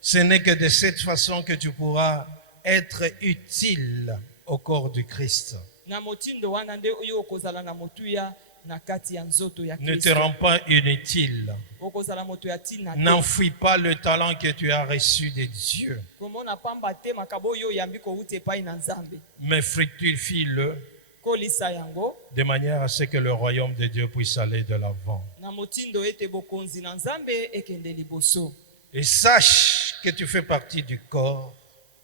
Ce n'est que de cette façon que tu pourras être utile au corps du Christ. Na motindo wana nde oyo okozala na motuya na kati ya nzoto ya Ne te Kristo. rends pas inutile. Okozala moto ya tina te. N'enfuis pas le talent que tu as reçu de Dieu, Komona pamba te makabo oyo oyambi kowuta epai na Nzambe. mais fructifie-le Kolisa yango de manière à ce que le royaume de Dieu puisse aller de l'avant. na motindo ete bokonzi na Nzambe ekende liboso. Et sache que tu fais partie du corps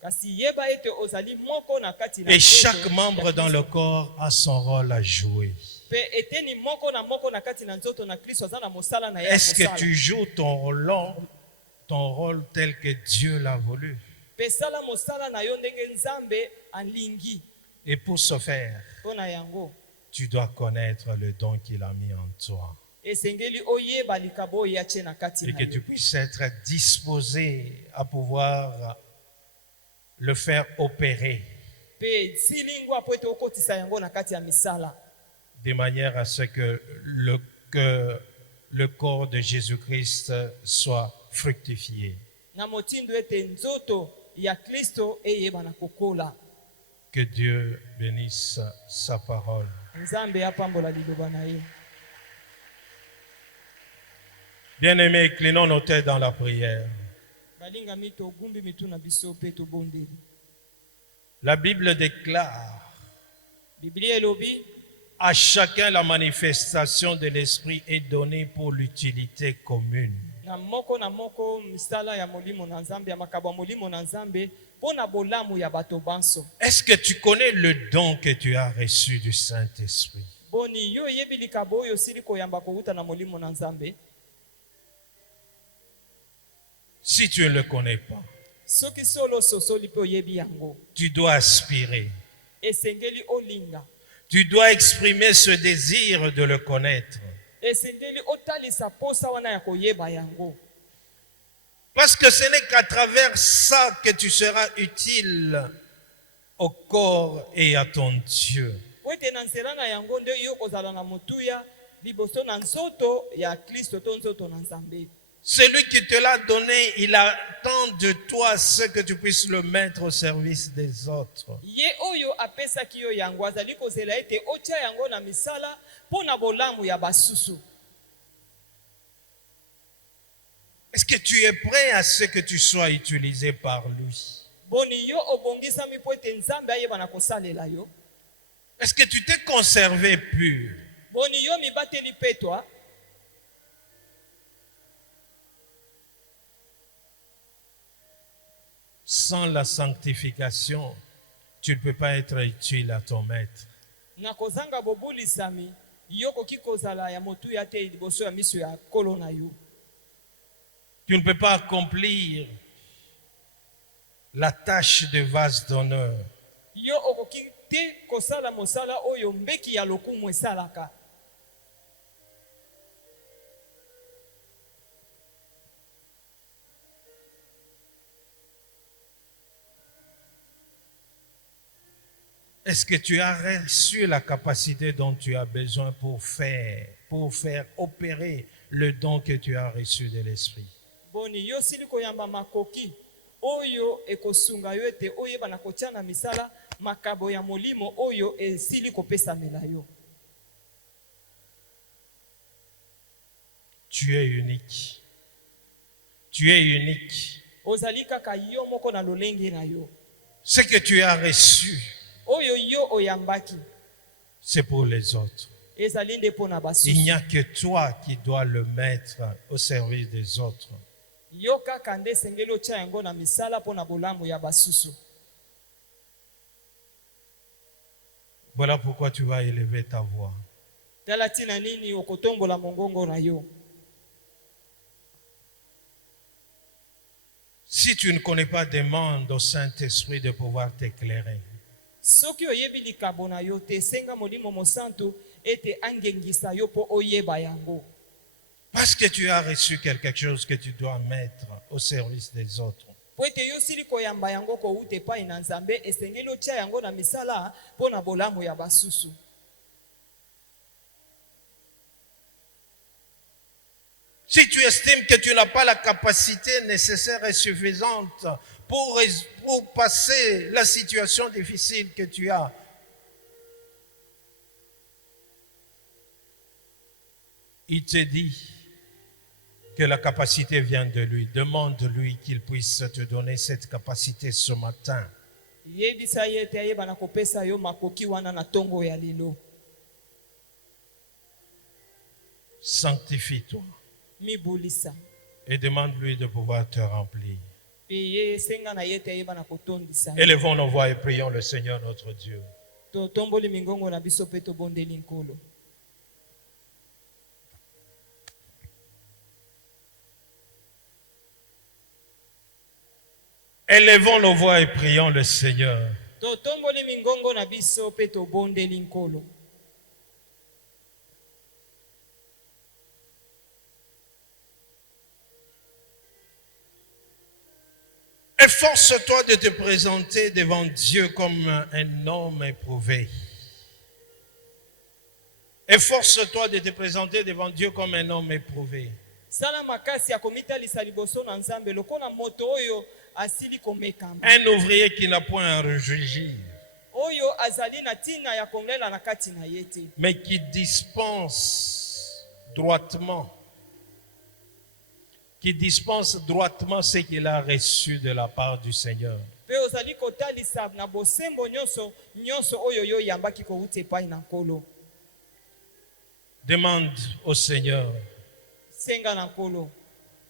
Kasi yeba ete ozali moko na kati na et nzoto chaque ya membre dans Kristo. le corps a son rôle à jouer. Pe eteni moko na kati na nzoto na Kristo aza na mosala na ye. Est-ce que tu joues ton rôle tel que Dieu l'a voulu? Pe sala mosala na yo ndenge Nzambe alingi. Et pour ce faire, Pona yango tu dois connaître le don qu'il a mis en toi. esengeli oyeba likabo oyo atie na kati Et na que tu yo. puisses être disposé à pouvoir le faire opérer Pe silingwa po ete okotisa yango na kati ya misala. de manière à ce que le corps de Jésus-Christ soit fructifié. Na motindo ete nzoto ya Kristo eyeba na kokola. Que Dieu bénisse sa parole. Nzambe apambola liloba na ye. Bien-aimés, inclinons nos têtes dans la prière. Balingami togumbi mituna biso pe tobondeli. La Bible déclare Biblia elobi à chacun la manifestation de l'Esprit est donnée pour l'utilité commune. na moko misala ya molimo na Nzambe ya makabo ya molimo na Nzambe pona bolamu ya bato banso. Est-ce que tu connais le don que tu as reçu du Saint-Esprit? Boni yo yebi likabo oyo sili koyamba kowuta na molimo na Nzambe. Si tu ne le connais pas, Soki solo sosoli pe oyebi yango. tu dois aspirer. Esengeli olinga. Tu dois exprimer ce désir de le connaître. Esengeli otalisa posa wana ya koyeba yango. Parce que ce n'est qu'à travers ça que tu seras utile au corps et à ton Dieu. Wete na nzela na yango nde yo kozala na motuya liboso na nzoto ya Kristo to nzoto na Nzambe. Celui qui te l'a donné, il attend de toi ce que tu puisses le mettre au service des autres. Ye oyo apesaki yo yango azali kozela ete otia yango na misala pona bolamu ya basusu. Est-ce que tu es prêt à ce que tu sois utilisé par lui? Boni yo obongisami po ete Nzambe ayeba na kosalela yo. Est-ce que tu t'es conservé pur? Boni yo mibateli petwa. Sans la sanctification, tu ne peux pas être utile à ton maître. Na kozanga bobulisami yo koki kozala ya motuya te liboso ya miso ya nkolo na yo. Tu ne peux pas accomplir la tâche de vase d'honneur Yo okoki te kosala mosala oyo mbeki ya lokumu esalaka. Est-ce que tu as reçu la capacité dont tu as besoin pour faire opérer le don que tu as reçu de l'Esprit? Boni yo sili koyamba makoki oyo ekosunga yo ete oyeba na kotia na misala makabo ya molimo oyo esili kopesamela yo. Tu es unique. Tu es unique. Ozali kaka yo moko na lolenge na yo. Ce que tu as reçu, Oyo yo oyambaki c'est pour les autres. ezali nde mpo na Il basusu. n'y a que toi qui dois le mettre au service des autres. Yo kaka nde esengeli otia yango na misala mpo na bolamu ya basusu. Voilà pourquoi tu vas élever ta voix. Tala tina nini okotombola mongongo na yo. Si tu ne connais pas, demande au Saint-Esprit de pouvoir t'éclairer. Soki oyebi likabo na yo te senga molimo mosantu ete angengisa yo mpo oyeba yango. Parce que tu as reçu quelque chose que tu dois mettre au service des autres. Po ete yo sili koyamba yango kouta epai na Nzambe esengeli otia yango na misala mpo na bolamu ya basusu. Si tu estimes que tu n'as pas la capacité nécessaire et suffisante pour passer la situation difficile que tu as, il te dit que la capacité vient de lui. Demande-lui qu'il puisse te donner cette capacité ce matin. Yebisa ye ete ayeba na kopesa yo makoki wana na tongo ya lelo. Sanctifie-toi Mibulisa. et demande-lui de pouvoir te remplir. Pe ye senga na ye ete ayeba na kotondisa. Élevons nos voix et prions le Seigneur notre Dieu. Totomboli mingongo na biso pe tobondeli nkolo. Élevons nos voix et prions le Seigneur. Totomboli mingongo na biso pe tobondeli nkolo. Efforce-toi de te présenter devant Dieu comme un homme éprouvé. Efforce-toi de te présenter devant Dieu comme un homme éprouvé. Sala makasi ya komitalisa liboso na Nzambe lokola moto oyo asili komekama. Un ouvrier qui n'a point à rougir, Oyo azali na tina ya kolela na kati na yete. mais qui dispense droitement. Qui dispense droitement ce qu'il a reçu de la part du Seigneur. Pe ozali kotalisa na bosembo nyonso oyo yo yambaki kouta epai na nkolo. Demande au Seigneur Senga na nkolo.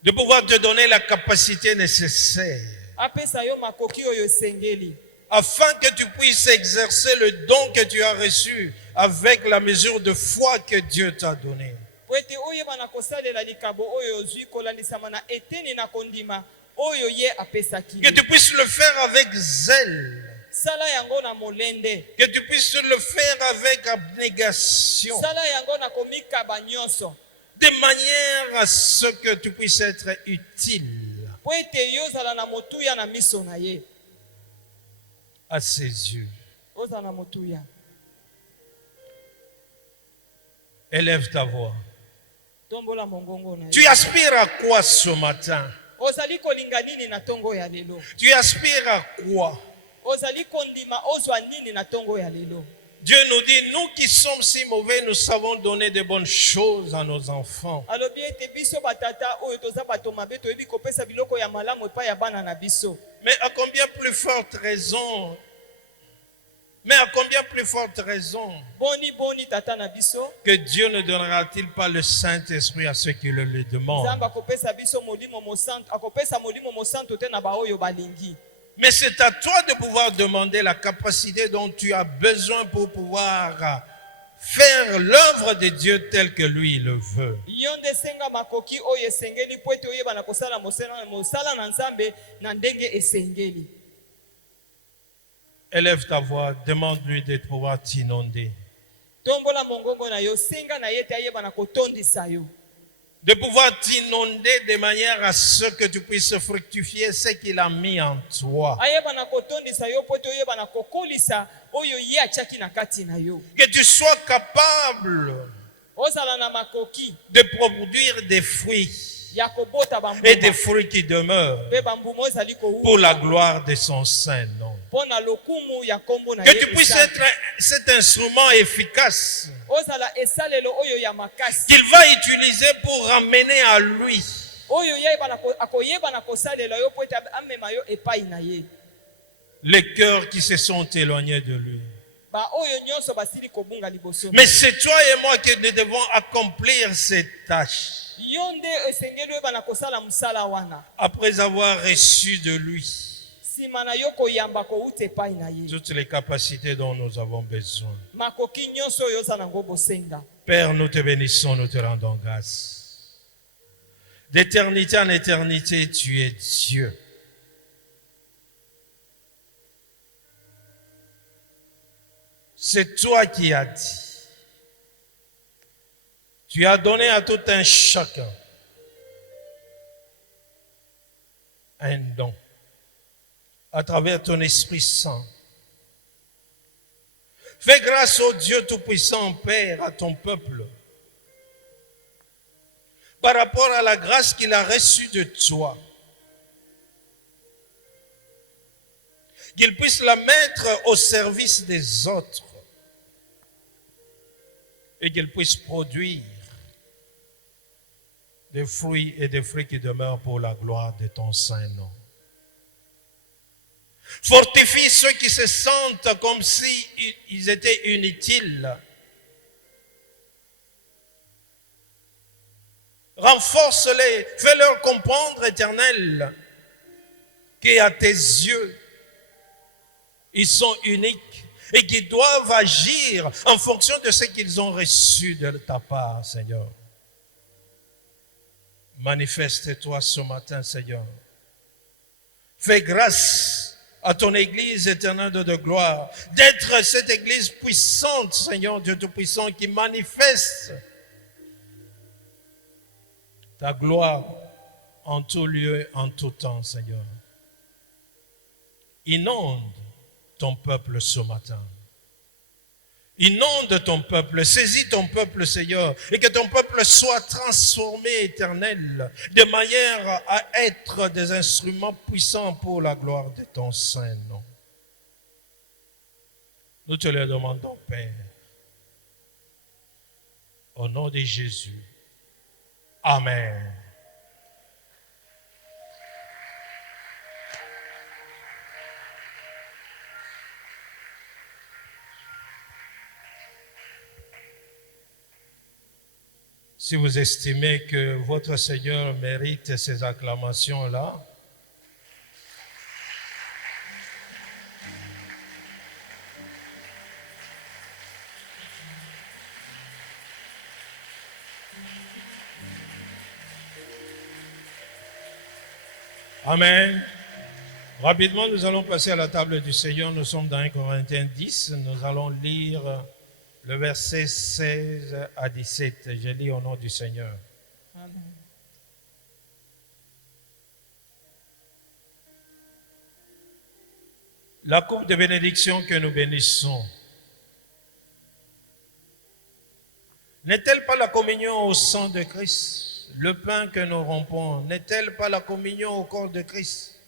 de pouvoir te donner la capacité nécessaire Apesa yo makoki oyo esengeli. afin que tu puisses exercer le don que tu as reçu avec la mesure de foi que Dieu t'a donnée. Po ete oyeba na kosalela likabo oyo ozwi kolandisama na eteni na kondima oyo ye apesaki. Que tu puisses le faire avec zèle. Sala yango na molende. Que tu puisses le faire avec abnégation. Sala yango na komikaba nyonso. De manière à ce que tu puisses être utile Po ete yo ozala na motuya na miso na ye. à ses yeux. Ozala na motuya. Élève ta voix. Tombola mongongo na Tu ye. aspires à quoi ce matin? Ozali kolinga nini na tongo ya lelo? Tu aspires à quoi? Ozali kondima ozwa nini na tongo ya lelo? Dieu nous dit, nous qui sommes si mauvais, nous savons donner de bonnes choses à nos enfants. Alobi ete biso batata oyo toza bato mabe toyebi kopesa biloko ya malamu epai ya bana na biso. Mais à combien plus forte raison? Mais à combien plus forte raison Boni tata na biso. que Dieu ne donnera-t-il pas le Saint-Esprit à ceux qui le demandent? Nzambe akopesa biso molimo mosantu, akopesa molimo mosantu te na baoyo balingi. Mais c'est à toi de pouvoir demander la capacité dont tu as besoin pour pouvoir faire l'œuvre de Dieu telle que lui le veut. yo nde senga makoki oyo esengeli po ete oyeba na kosala mosala na nzambe na ndenge esengeli. Élève ta voix, demande-lui de pouvoir t'inonder. Tombola mongongo na yo, senga na ye ete ayeba na kotondisa yo. De pouvoir t'inonder de manière à ce que tu puisses fructifier ce qu'il a mis en toi. Ayeba na kotondisa yo po ete oyeba na kokolisa oyo ye atiaki na kati na yo. Que tu sois capable Ozala na makoki de produire des fruits ya kobota et des bambuma fruits qui demeurent pe bambumo ezali pour la kowuta gloire de son saint nom. mpo na lokumu ya kombo na Que ye tu puisses esango. être cet instrument efficace Ozala esalelo oyo ya makasi qu'il va utiliser pour ramener à lui oyo akoyeba na kosalela yo po ete amema yo epai na ye. les cœurs qui se sont éloignés de lui. Ba oyo nyonso basili kobunga liboso. Mais c'est toi et moi qui nous devons accomplir cette tâche Yo nde esengeli oyeba na kosala mosala wana après avoir reçu de lui nsima na yo koyamba kowuta epai na ye. toutes les capacités dont nous avons besoin. Makoki nyonso oyo oza nango bosenga. Père, nous te bénissons, nous te rendons grâce. D'éternité en éternité, tu es Dieu. C'est toi qui as dit. Tu as donné à tout un chacun un don à travers ton Esprit Saint. Fais grâce au Dieu Tout-Puissant, Père, à ton peuple, par rapport à la grâce qu'il a reçue de toi. Qu'il puisse la mettre au service des autres et qu'il puisse produire des fruits et des fruits qui demeurent pour la gloire de ton saint nom. Fortifie ceux qui se sentent comme si ils étaient inutiles. Renforce-les, fais-leur comprendre, Éternel, qu'à tes yeux, ils sont uniques et qu'ils doivent agir en fonction de ce qu'ils ont reçu de ta part, Seigneur. Manifeste-toi ce matin, Seigneur. Fais grâce à ton Église éternelle de gloire, d'être cette Église puissante, Seigneur Dieu Tout-Puissant, qui manifeste ta gloire en tout lieu, en tout temps, Seigneur. Inonde ton peuple ce matin. Inonde ton peuple, saisis ton peuple, Seigneur, et que ton peuple soit transformé, Éternel, de manière à être des instruments puissants pour la gloire de ton saint nom. Nous te le demandons, Père, au nom de Jésus. Amen. Si vous estimez que votre Seigneur mérite ces acclamations-là, Amen. Rapidement, nous allons passer à la table du Seigneur. Nous sommes dans 1 Corinthiens 10. Nous allons lire le verset 16 à 17. Je lis au nom du Seigneur. Amen. La coupe de bénédiction que nous bénissons, n'est-elle pas la communion au sang de Christ? Le pain que nous rompons, n'est-elle pas la communion au corps de Christ?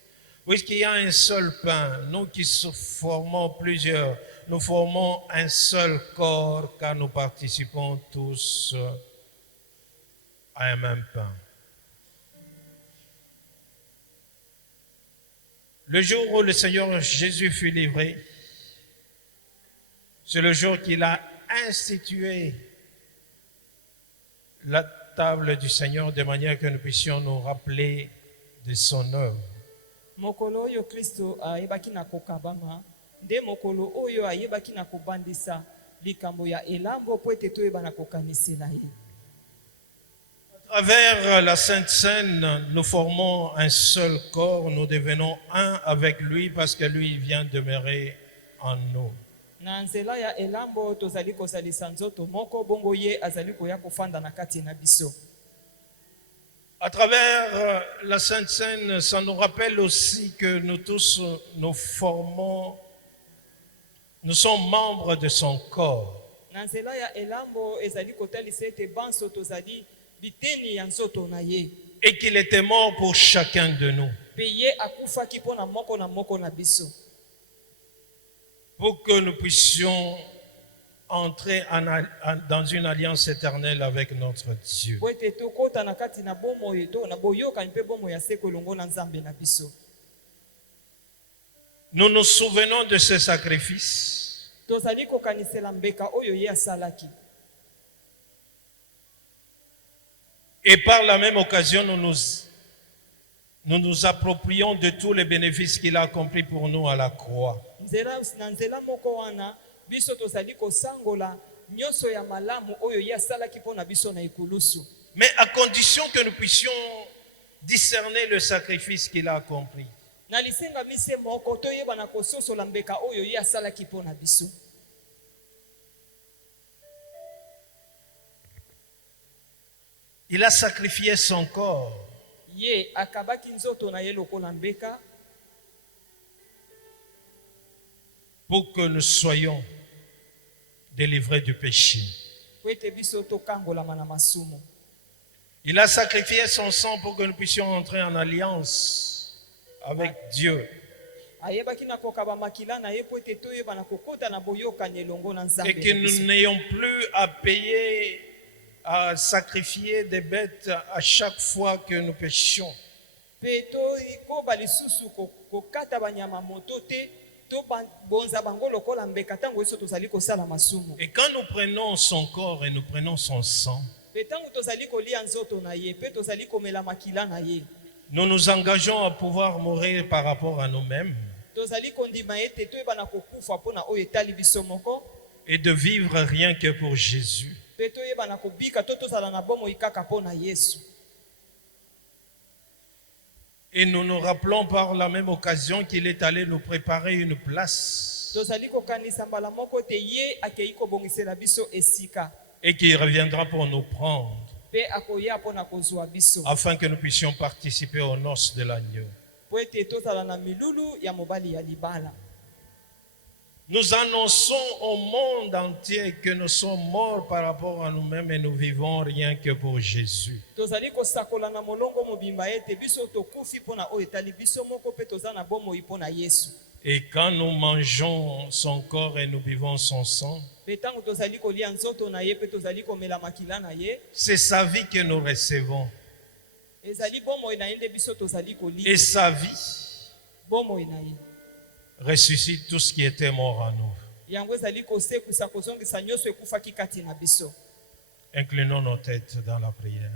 Puisqu'il y a un seul pain, nous qui formons plusieurs, nous formons un seul corps car nous participons tous à un même pain. Le jour où le Seigneur Jésus fut livré, c'est le jour qu'il a institué la table du Seigneur de manière que nous puissions nous rappeler de son œuvre. Mokolo oyo Kristo ayebaki na kokabama nde mokolo oyo ayebaki na kobandisa likambo ya elambo po ete toyeba na kokanisela ye. À travers la Sainte Seine, nous formons un seul corps, nous devenons un avec lui parce que lui vient demeurer en nous. Na nzela ya elambo tozali kozalisa nzoto moko bongo ye azali koya kofanda na kati na biso. À travers la Sainte Seine, ça nous rappelle aussi que nous tous, nous sommes membres de son corps. Na nzela ya elambo ezali kotalisa ete banso tozali biteni ya nzoto na ye. Et qu'il était mort pour chacun de nous. Pe ye akufaki mpo na moko na biso. Pour que nous puissions entrer dans une alliance éternelle avec notre Dieu. Po ete tokota na kati na bomoi to na boyoka mpe bomoi ya seko elongo na Nzambe na biso. Nous nous souvenons de ce sacrifice. Tozali kokanisela mbeka oyo ye asalaki. Et par la même occasion, nous nous approprions de tous les bénéfices qu'il a accomplis pour nous à la croix. Na nzela moko wana biso tozali kosangola nyonso ya malamu oyo ye asalaki mpo na biso na ekulusu. Mais à condition que nous puissions discerner le sacrifice qu'il a accompli. Na lisenga mise moko toyeba na kososola mbeka oyo ye asalaki mpo na biso. Il a sacrifié son corps. Ye akabaki nzoto na ye lokola mbeka pour que nous soyons délivrés du péché. Il a sacrifié son sang pour que nous puissions entrer en alliance avec Dieu. Et que nous n'ayons plus à payer, à sacrifier des bêtes à chaque fois que nous péchions. Et quand nous prenons son corps et nous prenons son sang, nous nous engageons à pouvoir mourir par rapport à nous-mêmes et de vivre rien que pour Jésus. Et nous nous rappelons par la même occasion qu'il est allé nous préparer une place et qu'il reviendra pour nous prendre afin que nous puissions participer aux noces de l'agneau. Nous annonçons au monde entier que nous sommes morts par rapport à nous-mêmes et nous vivons rien que pour Jésus. Et quand nous mangeons son corps et nous buvons son sang, c'est sa vie que nous recevons. Et sa vie ressuscite tout ce qui était mort en nous. Inclinons nos têtes dans la prière.